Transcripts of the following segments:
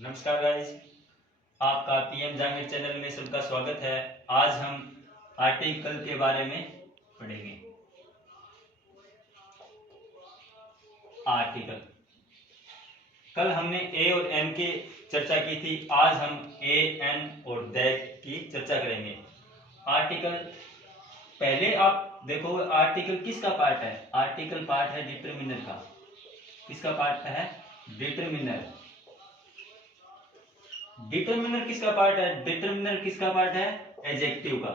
नमस्कार गाइस, आपका PM Jangir channel में सबका स्वागत है। आज हम आर्टिकल के बारे में पढ़ेंगे। आर्टिकल कल हमने ए और एन की चर्चा की थी। आज हम ए, एन और दैट की चर्चा करेंगे। आर्टिकल पहले आप देखो, आर्टिकल किसका पार्ट है? आर्टिकल पार्ट है डिटरमिनर का। किसका पार्ट है? डिटरमिनर। डिटरमिनर किसका पार्ट है? डिटरमिनर किसका पार्ट है? एडजेक्टिव का।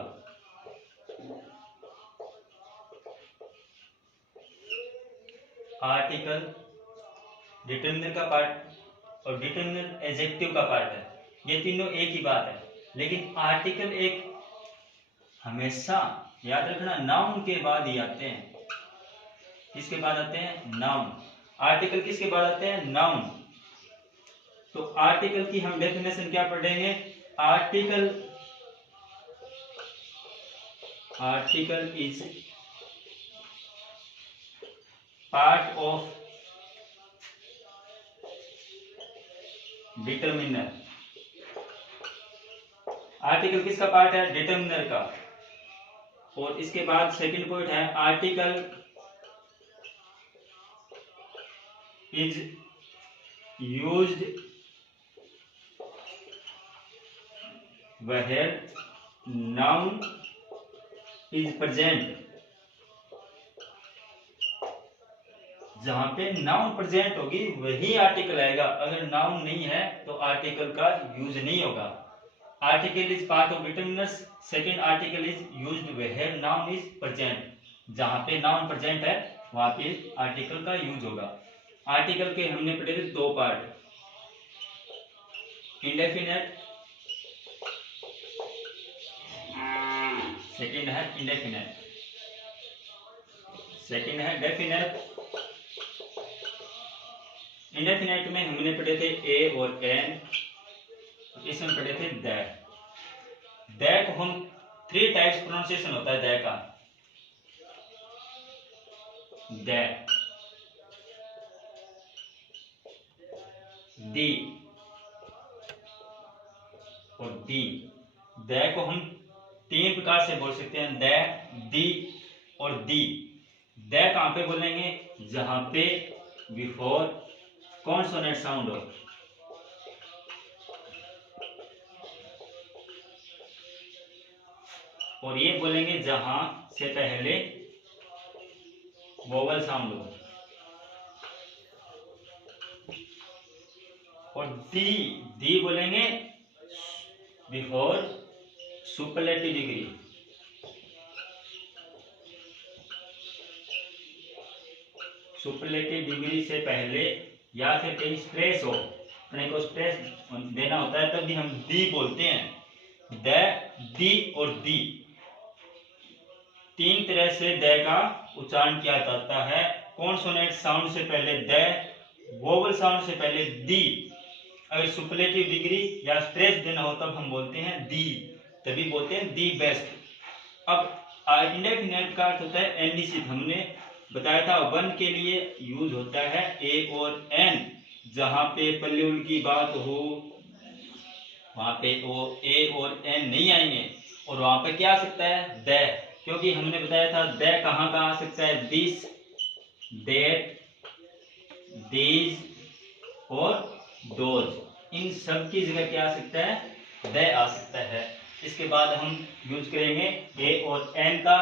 आर्टिकल डिटरमिनर का पार्ट और डिटरमिनर एडजेक्टिव का पार्ट है। ये तीनों एक ही बात है, लेकिन आर्टिकल एक हमेशा याद रखना नाउन के बाद ही आते हैं। किसके बाद आते हैं? नाउन। आर्टिकल किसके बाद आते हैं? नाउन। तो आर्टिकल की हम डेफिनेशन क्या पढ़ेंगे? Article is part of determiner. Article किसका पार्ट है? डिटरमिनर का। और इसके बाद सेकंड पॉइंट है, article is used where noun is present। जहां पे नाउन प्रेजेंट होगी वही आर्टिकल आएगा। अगर नाउन नहीं है तो आर्टिकल का यूज नहीं होगा। Article is part of determiners. Second, article is used where noun is present. जहां पे नाउन प्रेजेंट है वहां पे आर्टिकल का यूज होगा। आर्टिकल के हमने पढ़े थे दो पार्ट, इंडेफिनेट, सेकंड है इंडेफिनेट, सेकंड है डेफिनेट। इंडेफिनेट में हमने पढ़े थे ए और एन, इसमें पढ़े थे दै। दै को हम 3 टाइप्स प्रोनाउंसिएशन होता है दै का। दै, दी और दी। दै को हम 3 प्रकार से बोल सकते हैं, दै, दी और दी। दै कहां पे बोलेंगे? जहां पे बिफोर कॉन्सोनेंट साउंड हो। और ये बोलेंगे जहां से पहले वोवल साउंड हो। और दी बोलेंगे before superlative degree. Superlative degree से पहले या फिर कहीं स्ट्रेस हो, अपने को स्ट्रेस देना होता है, तब भी हम दी बोलते हैं। दै, दी और दी। 3 तरह से दै का उच्चारण किया जाता है। कॉन्सोनेंट साउंड से पहले दै, वोवल साउंड से पहले दी। अगर सुपरलेटिव डिग्री या स्ट्रेस देना हो तब हम बोलते हैं दी, तभी बोलते हैं दी बेस्ट। अब इंडेफिनेट का अर्थ होता है अनिश्चित। हमने बताया था 1 के लिए यूज होता है ए और एन। जहां पे प्लूरल की बात हो वहां पे वो ए और एन नहीं आएंगे, और वहां पे क्या आ सकता है? दै। क्योंकि हमने बताया था दै कहां का आ सकता है? दिस, दैट, दीज और दोज। इन सब की जगह क्या आ सकता है? दै आ सकता है। इसके बाद हम यूज करेंगे ए और एन का।